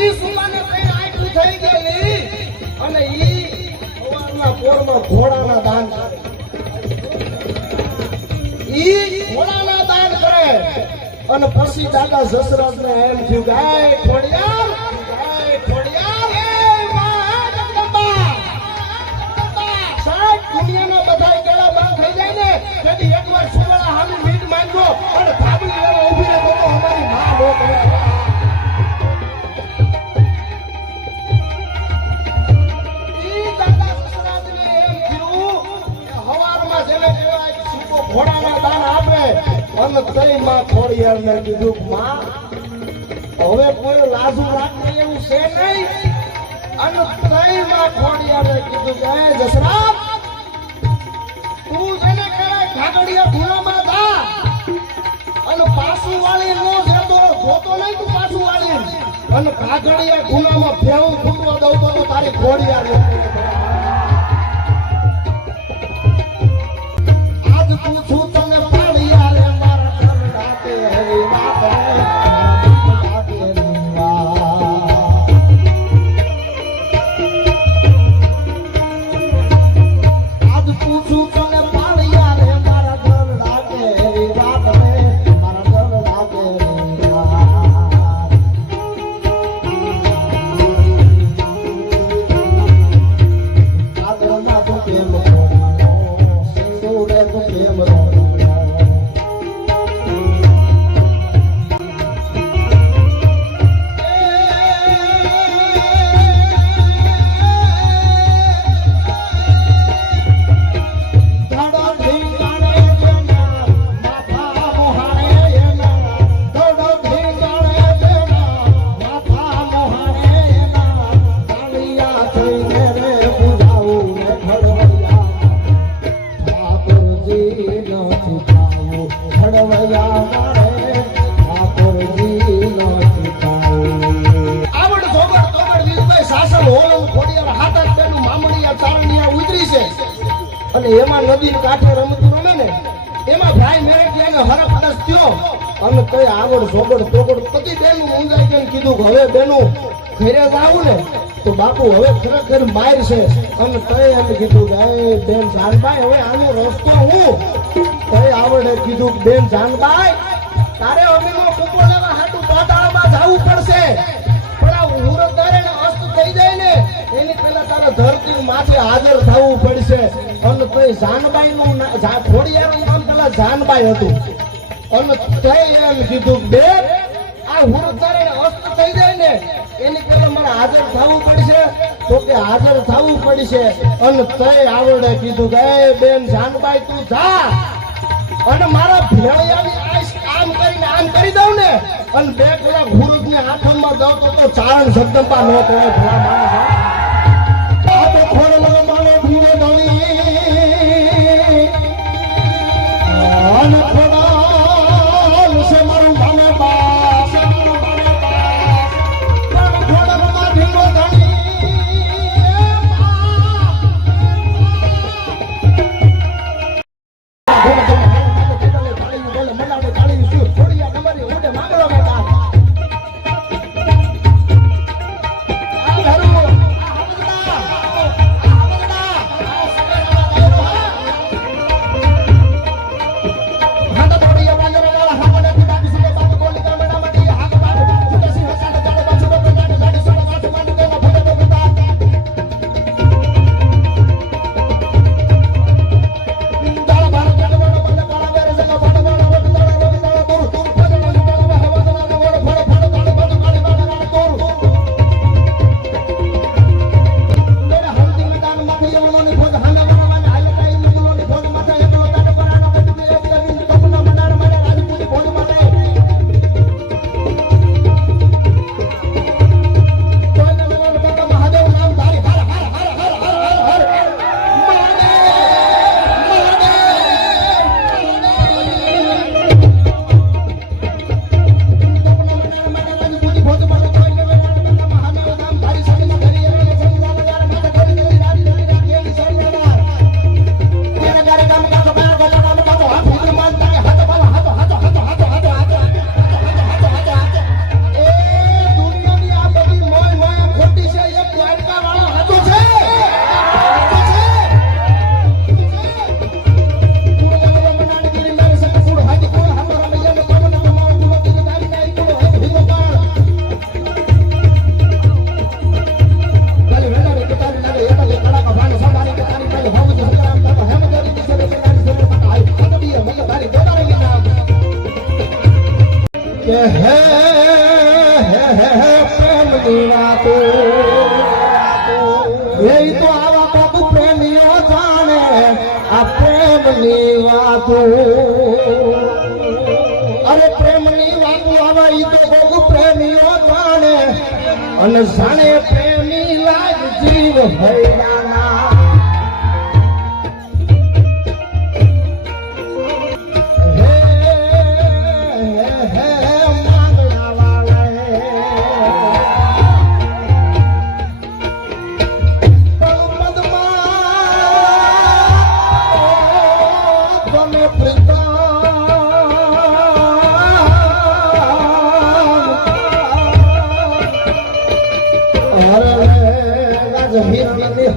ઈ સુમાને કઈ આટલું થઈ ગયેલી અને ઈ સવારના પોરમાં ઘોડાના દાન ઈ ઘોડાના દાન કરે અને પછી દાદા જસરાજને એમ થયું કે ખોડિયાર એ માં જગદંબા સાહેબ દુનિયાના બધા કેળા બંધ થઈ જાય ને તેથી એકવાર સુવાળા હામી મીટ માંગો અને થાબડી લેવા ઊભી રહે તો અમારી માં નો કહે ઘોડાના દાન આપે અને તઈ માં ખોડિયારને કીધું માં હવે કોઈ લાજુ રાખે એવું છે નહીં અને તઈ માં ખોડિયારને કીધું કે જસરાજ તું જેને કહેવાય ઘાગડિયા ગુનામાં જા અને પાછું વાળી નો જતો જોતો નહીં તું પાછું વાળી અને ઘાગડિયા ગુનામાં ફેવું ફૂટવા દઉં તો તારી ખોડિયાર પૂછું તને પાડિયા રે મારા ઘર રાતે હરી વાત રે આજ પૂછું તને પાડિયા રે મારા ઘર રાતે હરી વાત રે મારા ઘર રાતે આદરમાં તો કેમ અને એમાં નદી કાંઠે રમતું રમે ને એમાં ભાઈ મેરે ગયા હરફ દસ થયો અને કઈ આવડ સોગડ તોગડ પતિ બેનું મુંજાઈ ગઈ કીધું કે હવે બેનું ઘરે જાવું ને તો બાપુ હવે ખરેખર માર છે અને તઈ એમ કીધું કે બેન જાનબાઈ હવે આનો રસ્તો હું તઈ આવડે કીધું બેન જાનબાઈ તારે અમીનો કૂપો લેવા હાટું પાતાળમાં જવું પડશે પણ આ હુરદારે અસ્ત થઈ જાય ને એની પહેલા તારા ધરતી માથે હાજર થવું પડશે અને તઈ જાનબાઈ નું ખોડિયારનું નામ પેલા જાનબાઈ હતું અને તઈ એમ કીધું બે આ હુરદારે અસ્ત થઈ જાય ને એની પહેલા મારે હાજર થવું પડશે તો કે હાજર થવું પડશે અને તઈ આવડે કીધું કે બેન જાનબાઈ તું જા અને મારા ભેળિયાની આઈસ આમ કરી દઉં ને અને 2 કલાક હુરુદ ને આઠમમાં દઉં તો ચારણ જગદંબા નો કહે ભલા માણસ આ તો ખોડ લગા માનો ભીને દોણી અને ખોડાલ છે મારું ભાને બાસ પણ ખોડમાં ભીનો ધણી હે પ્રેમની વાતો એ તો આવા કોક પ્રેમીઓ જાણે આ પ્રેમની વાતો અરે પ્રેમની વાતો આવે ઈ તો કોક પ્રેમીઓ જાણે અને જાણે પ્રેમી લાગ જીવ હૈરાના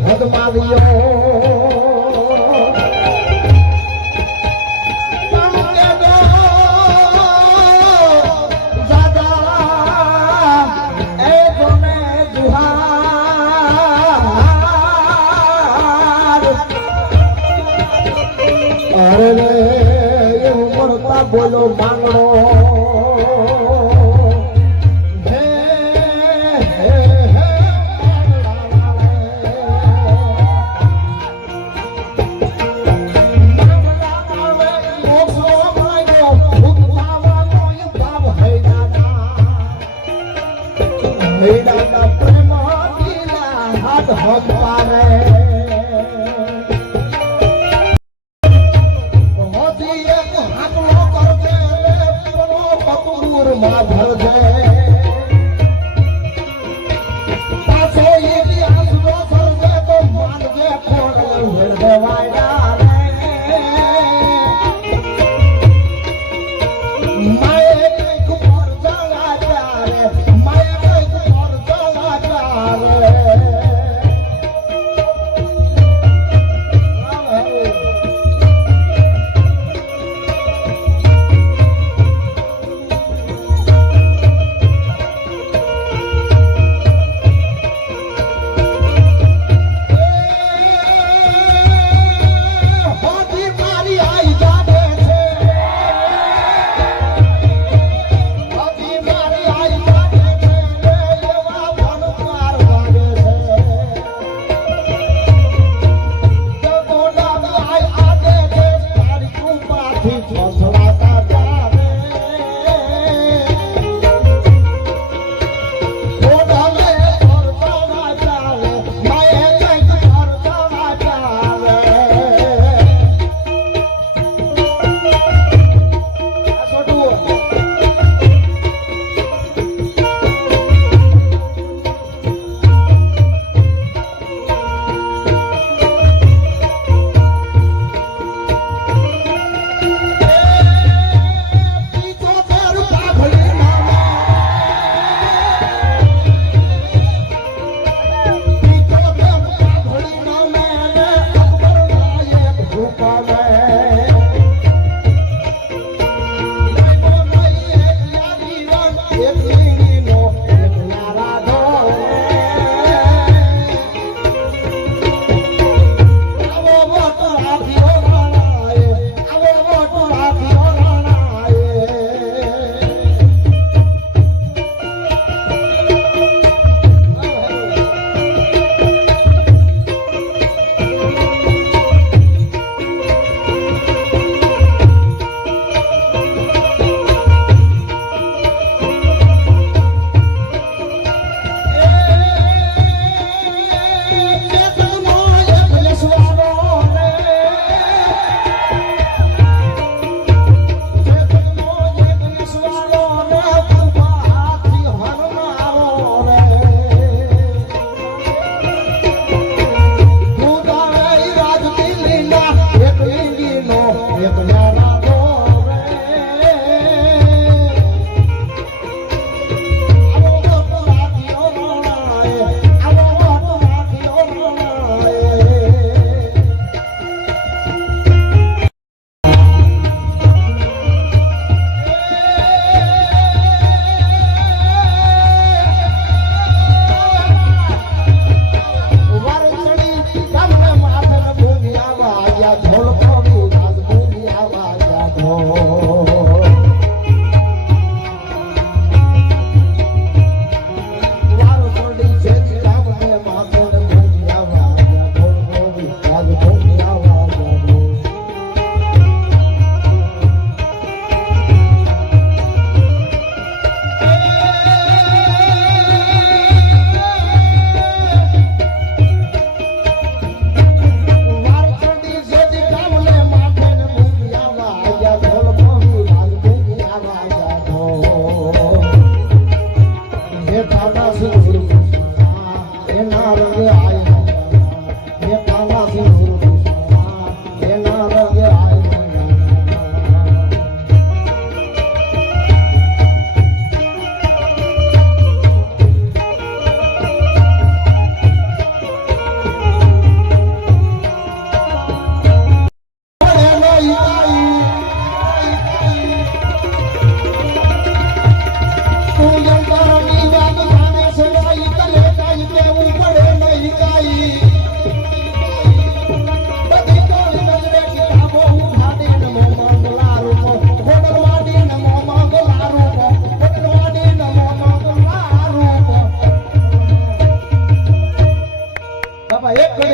હદ માર્યો બોલો માંગણો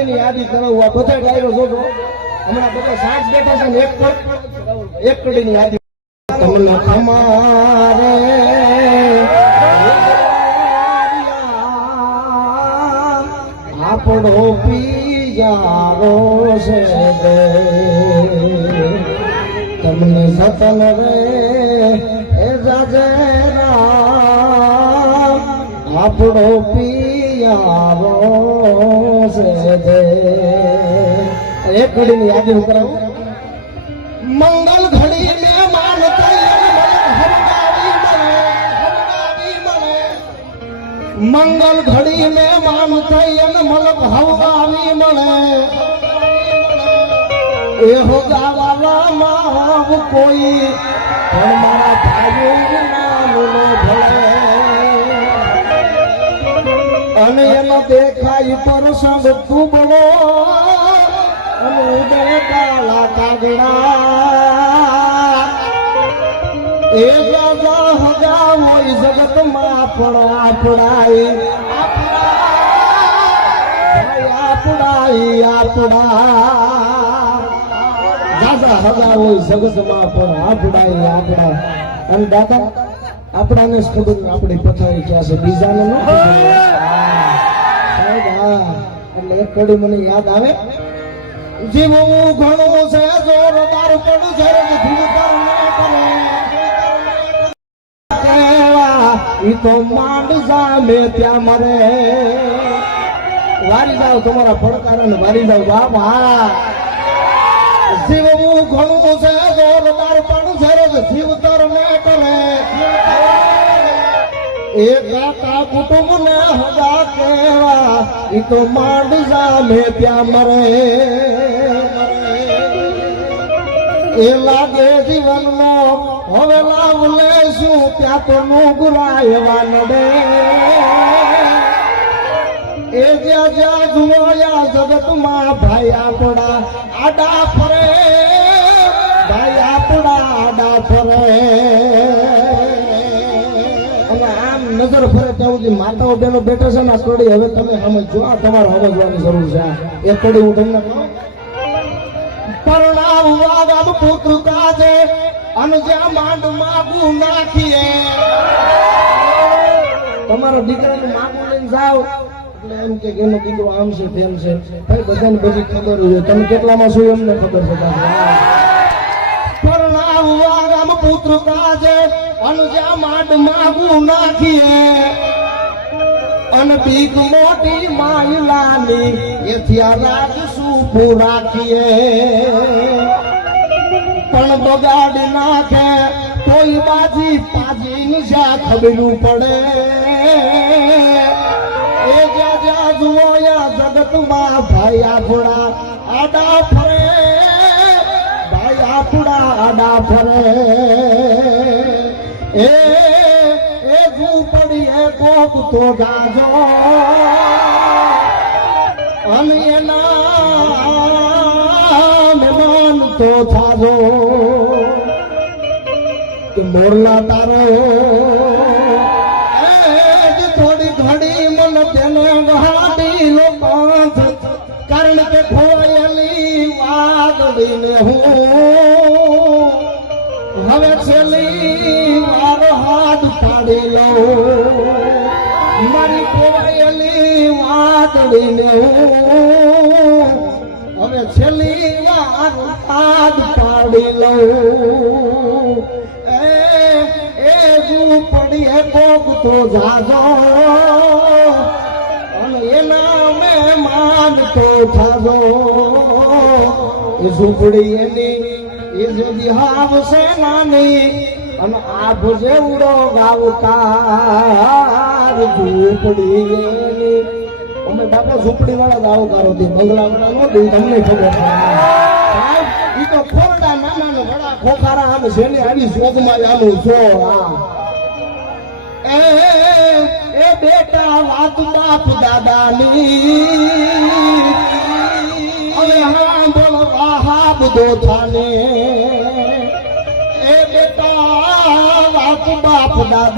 કડીની યાદી કરાવું આ બધા ડાયરો જોજો હમણાં બધા સાત બેઠા છે ને એક કડીની યાદી તમને તમારે આપણો પિયારો છે તમને સતન રે એ જાજેરા આપણો પિયારો છે એક ઘડીની યાદી હું કરાવું મંગલ ઘડી ને માન મંગલ ઘડી ને માન થઈ અને મલક હવાવી મળે એહો ગાવાલા માં કોઈ પણ મારા ભાઈઓ નામ નો ભળે અને એનો દેખાય પરસંગ તુબળો અને ઉદય કાળા કાગડા એ રાજા હજા હોય જગતમાં પણ આપણા દાદા હજા હોય જગતમાં પણ આપણા અને દાદા આપણાને જ ખબર આપણી પથારી ક્યાં છે બીજાને ન એટલે એક કડી મને યાદ આવે જીવવું ઘણું છે જોરદાર પણ જરગ જીવતા ના કરે ઈ તો માંડ જામે ત્યાં મરે વારી જાવ તમારા પડકાર ને વારી જાવ બાપા જીવવું ઘણું છે જોરદાર પણ જરગ જીવતર ને કરે એ કાકા કુટુંબ ને હદા કેવા ઈ તો માંડ જામે ત્યાં મરે એ લાગે જીવનનો હવે લાવ લેશું ત્યાં તો નુગરાયવા નડે એ જ્યાં જ્યાં જોયા જગતમાં ભાઈ આપણા આડા ફરે ભાઈ આપણા આડા ફરે અને આમ નજર ફરે ત્યાં સુધી માતાઓ બેનો બેઠા છે ને આ કડી હવે તમે સમજો આ તમારે સમજવાની જરૂર છે એ કડી હું તમને કહું પરણાવવા ગામ પુત્ર કાજે અને જ્યાં માંડ માગું નાખીએ તમારો દીકરાનું માગું લઈને જાઓ એટલે એમ કે એનો દીકરો આમ છે તેમ છે ભાઈ બધાને બધી ખબર હોય તમે કેટલામાં છો એમને ખબર છે પરણાવવા ગામ પુત્ર કાજે અને જ્યાં માંડ માગું નાખીએ અને બીક મોટી માયલાની એથી રાખશું રાખીએ પણ બગાડી નાખે કોઈ બાજી પાજી નિશા ખબરું પડે એ જ્યાં જ્યાં જોયા જગતમાં ભાઈ આપણા આડા ફરે ભાઈ આપણા આડા ફરે એ ઝૂંપડી કોક તો ગાજો અને એના મહેમાન તો થાજો કે મોરલા તારો થોડી ઘડી મન તેને વહાડી લો પાંથ કારણ કે ખોયેલી વાદળીને હું હવે છેલ્લી વાર હાથ પાડી લઉં મારી ખોવાયેલી વાદળીને હું હવે છેલ્લી વાર હાથ પાડી લઉં એ ઝૂંપડીએ કોક તો જાજો અને એના મહેમાન તો થાજો એ ઝૂંપડી એની એ যদি હાવશે નાની અને આભ જેવડો ગાવકાર ઝૂંપડી અમે બાપા ઝૂંપડી વાળા ગાવકારો દી બંગલા વાળા નો દી તમને ખબર ઈ તો ખોરડા નાના ને વડા ખોખારા આમ જેને આવી શોધમાં આનું છો એ બેટા વાત બાપ દાદાની અને હા બોલ વાહા બધો થાને એ બેટા વાત બાપ દાદા